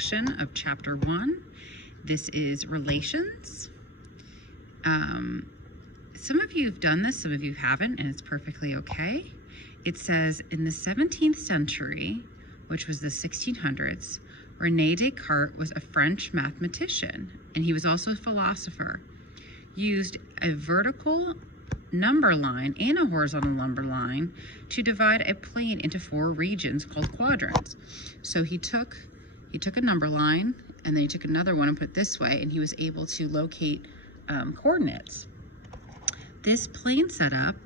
section of chapter 1. This is relations. Some of you have done this, some of you haven't, and it's perfectly okay. It says in the 17th century, which was the 1600s, René Descartes was a French mathematician, and he was also a philosopher. Used a vertical number line and a horizontal number line to divide a plane into 4 regions called quadrants. So he took a number line, and then he took another one and put it this way, and he was able to locate coordinates. This plane setup,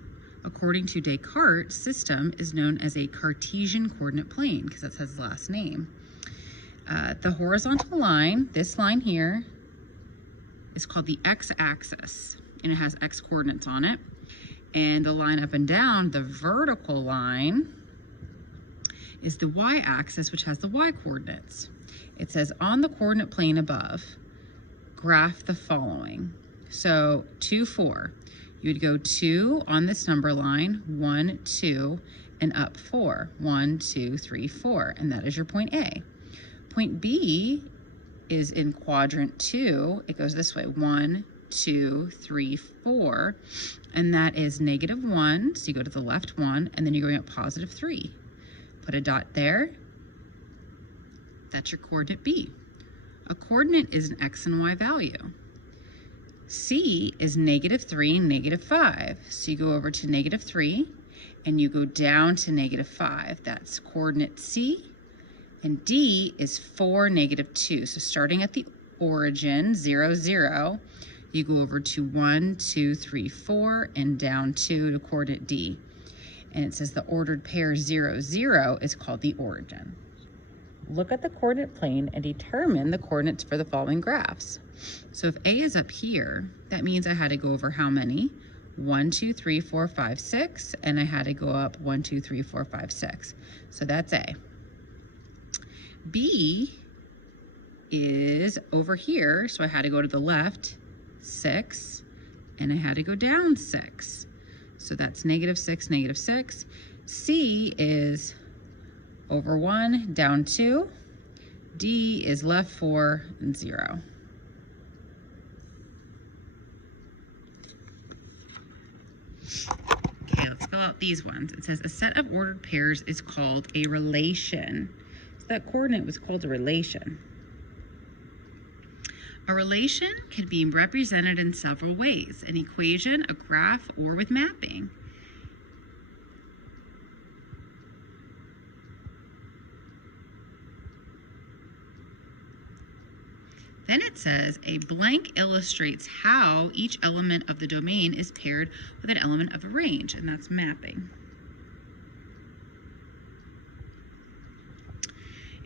according to Descartes' system, is known as a Cartesian coordinate plane, because that's his last name. The horizontal line, this line here, is called the x-axis, and it has x coordinates on it. And the line up and down, the vertical line, is the y-axis, which has the y coordinates. It says on the coordinate plane above, graph the following. So 2, 4. You would go 2 on this number line, 1, 2, and up 4. 1, 2, 3, 4, and that is your point A. Point B is in quadrant 2. It goes this way, 1, 2, 3, 4, and that is -1, so you go to the left 1, and then you're going up +3. Put a dot there. That's your coordinate B. A coordinate is an x and y value. C is -3 and -5, so you go over to -3, and you go down to -5. That's coordinate C. And D is 4, -2. So starting at the origin, 0, 0, you go over to 1, 2, 3, 4, and down 2 to coordinate D. And it says the ordered pair 0, 0 is called the origin. Look at the coordinate plane and determine the coordinates for the following graphs. So if A is up here, that means I had to go over how many? 1, 2, 3, 4, 5, 6, and I had to go up 1, 2, 3, 4, 5, 6. So that's A. B is over here, so I had to go to the left, 6, and I had to go down 6. So that's -6, -6. C is over 1, down 2. D is left 4, and 0. Okay, let's fill out these ones. It says a set of ordered pairs is called a relation. So that coordinate was called a relation. A relation can be represented in several ways: an equation, a graph, or with mapping. Then it says a blank illustrates how each element of the domain is paired with an element of a range, and that's mapping.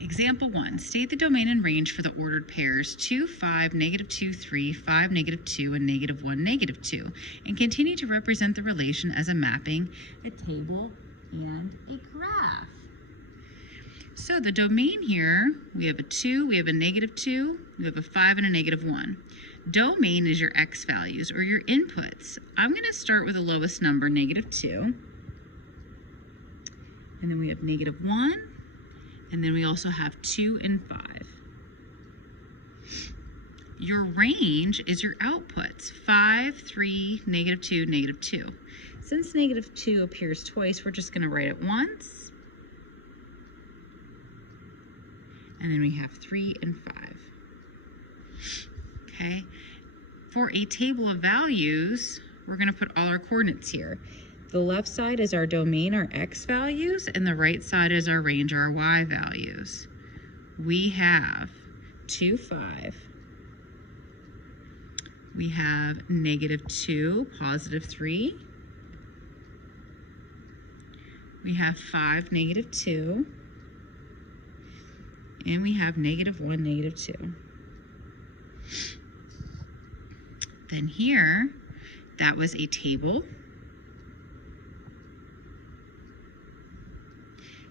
Example 1, state the domain and range for the ordered pairs 2, 5, -2, 3, 5, -2, and -1, -2, and continue to represent the relation as a mapping, a table, and a graph. So the domain here, we have a 2, we have a -2, we have a 5, and a -1. Domain is your x values, or your inputs. I'm going to start with the lowest number, -2. And then we have -1. And then we also have 2 and 5. Your range is your outputs, 5, 3, -2, -2. Since -2 appears twice, we're just going to write it once. And then we have 3 and 5. Okay. For a table of values, we're going to put all our coordinates here. The left side is our domain, our x values, and the right side is our range, our y values. We have 2, 5. We have -2, +3. We have 5, -2. And we have -1, -2. Then here, that was a table.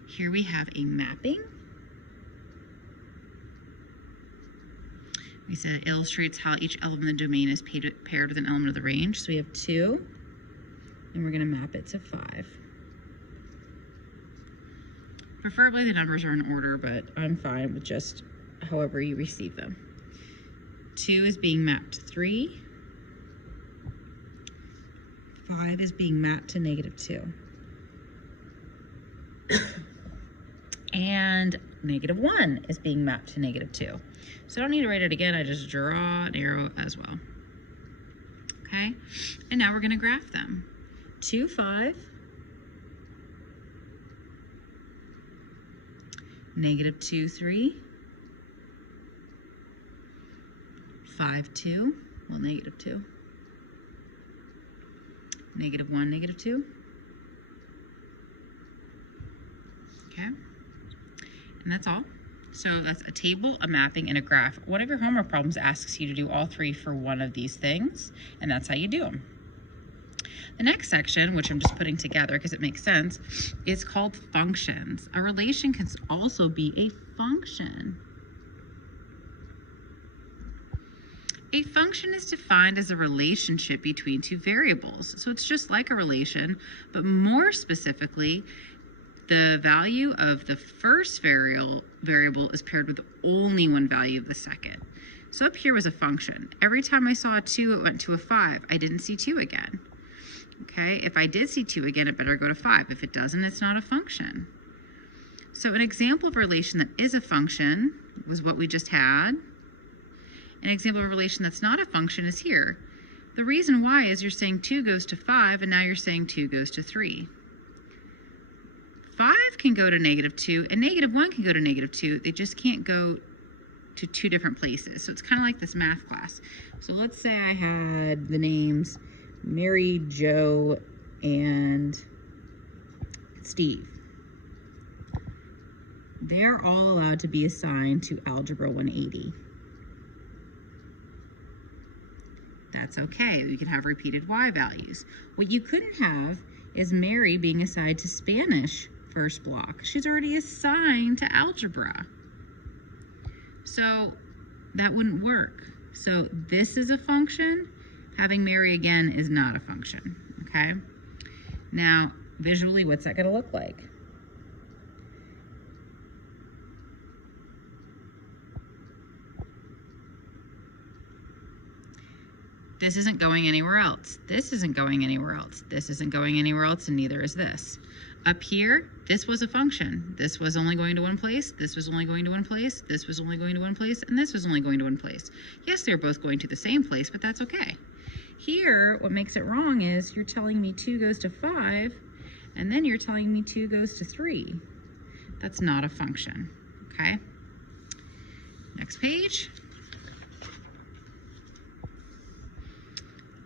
Here we have a mapping. We said it illustrates how each element of the domain is paired with an element of the range. So we have 2, and we're going to map it to 5. Preferably the numbers are in order, but I'm fine with just however you receive them. 2 is being mapped to 3. 5 is being mapped to -2. And -1 is being mapped to -2. So I don't need to write it again, I just draw an arrow as well. Okay, and now we're going to graph them. 2, 5, -2, 3, 5, 2, well, -2, -1, -2. Okay, and that's all. So that's a table, a mapping, and a graph. One of your homework problems asks you to do all 3 for one of these things, and that's how you do them. The next section, which I'm just putting together because it makes sense, is called functions. A relation can also be a function. A function is defined as a relationship between 2 variables. So it's just like a relation, but more specifically, the value of the first variable is paired with only one value of the second. So up here was a function. Every time I saw a 2, it went to a 5. I didn't see 2 again. Okay, if I did see 2 again, it better go to 5. If it doesn't, it's not a function. So an example of a relation that is a function was what we just had. An example of a relation that's not a function is here. The reason why is you're saying 2 goes to 5, and now you're saying 2 goes to 3. 5 can go to -2, and -1 can go to -2. They just can't go to 2 different places. So it's kind of like this math class. So let's say I had the names Mary, Joe, and Steve. They're all allowed to be assigned to Algebra 180. That's okay. We can have repeated y values. What you couldn't have is Mary being assigned to Spanish first block. She's already assigned to algebra. So that wouldn't work. So this is a function. Having Mary again is not a function, okay? Now, visually, what's that gonna look like? This isn't going anywhere else. This isn't going anywhere else. This isn't going anywhere else, and neither is this. Up here, this was a function. This was only going to one place. This was only going to one place. This was only going to one place, and this was only going to one place. Yes, they're both going to the same place, but that's okay. Here, what makes it wrong is you're telling me 2 goes to 5, and then you're telling me 2 goes to 3. That's not a function, okay? Next page.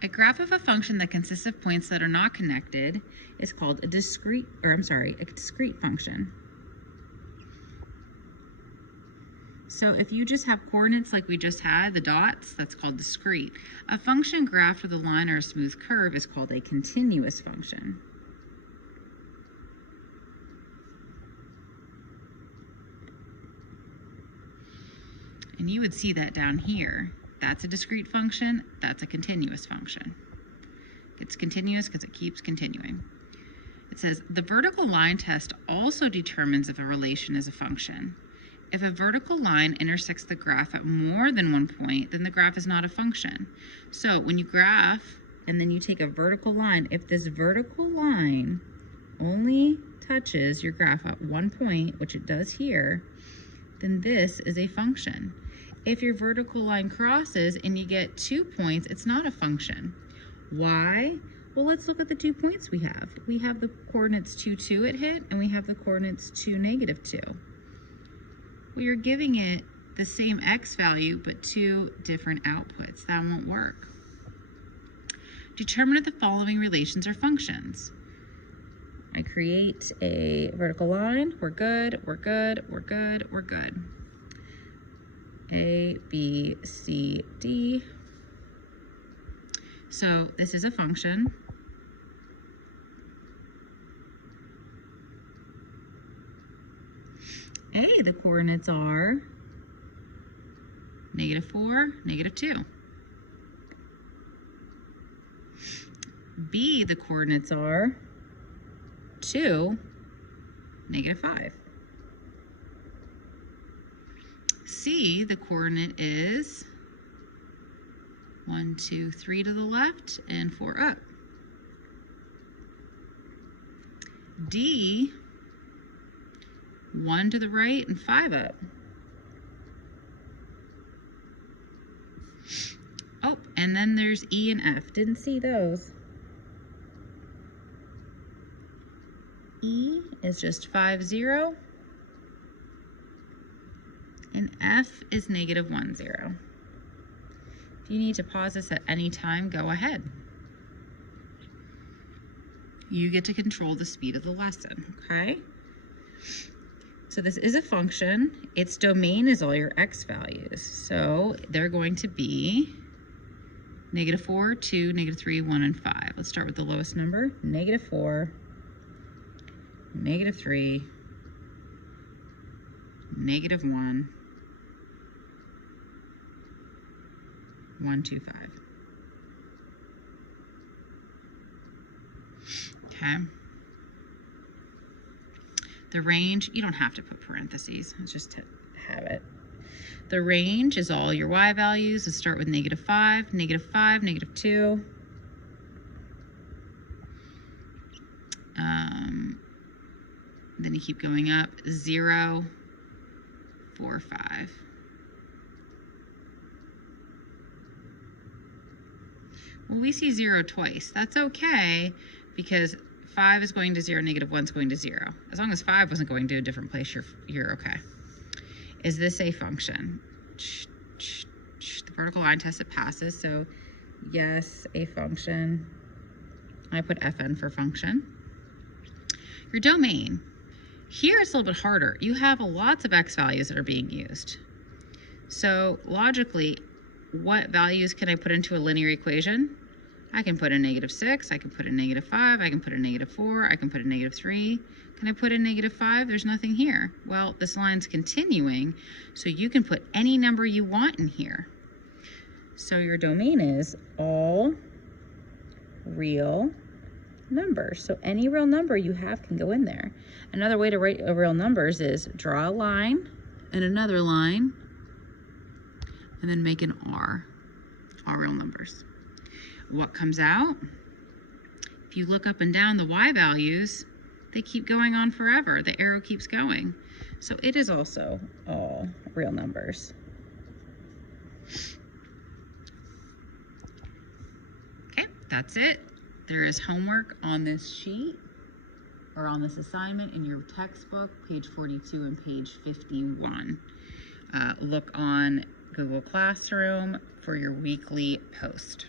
A graph of a function that consists of points that are not connected is called a discrete function. So if you just have coordinates like we just had, the dots, that's called discrete. A function graphed with a line or a smooth curve is called a continuous function. And you would see that down here. That's a discrete function, that's a continuous function. It's continuous because it keeps continuing. It says, the vertical line test also determines if a relation is a function. If a vertical line intersects the graph at more than one point, then the graph is not a function. So when you graph and then you take a vertical line, if this vertical line only touches your graph at one point, which it does here, then this is a function. If your vertical line crosses and you get 2 points, it's not a function. Why? Well, let's look at the 2 points we have. We have the coordinates 2, 2 it hit, and we have the coordinates 2, -2. Well, you're giving it the same x value, but 2 different outputs. That won't work. Determine if the following relations are functions. I create a vertical line. We're good, we're good, we're good, we're good. A, B, C, D. So this is a function. A, the coordinates are -4, -2. B, the coordinates are 2, -5. C, the coordinate is 1, 2, 3 to the left and 4 up. D, 1 to the right and 5 up. Oh, and then there's E and F. Didn't see those. E is just 5, 0. And F is -1, 0. If you need to pause this at any time, go ahead. You get to control the speed of the lesson, okay? So this is a function. Its domain is all your x values. So they're going to be -4, 2, -3, 1, and 5. Let's start with the lowest number, -4, -3, -1, 1, 2, 5. Okay. The range, you don't have to put parentheses. Let's just have it. The range is all your y values. Let's start with -5, -5, -2. Then you keep going up, 0, 4, 5. Well, we see 0 twice. That's okay, because 5 is going to 0, -1 is going to 0. As long as 5 wasn't going to a different place, you're okay. Is this a function? The vertical line test, it passes, so yes, a function. I put FN for function. Your domain. Here it's a little bit harder. You have lots of x values that are being used. So logically, what values can I put into a linear equation? I can put a -6, I can put a -5, I can put a -4, I can put a -3. Can I put a -5? There's nothing here. Well, this line's continuing, so you can put any number you want in here. So your domain is all real numbers. So any real number you have can go in there. Another way to write real numbers is draw a line and another line, and then make an R. All real numbers. What comes out? If you look up and down the y values, they keep going on forever. The arrow keeps going. So it is also all real numbers. Okay, that's it. There is homework on this sheet or on this assignment in your textbook, page 42 and page 51. Look on Google Classroom for your weekly post.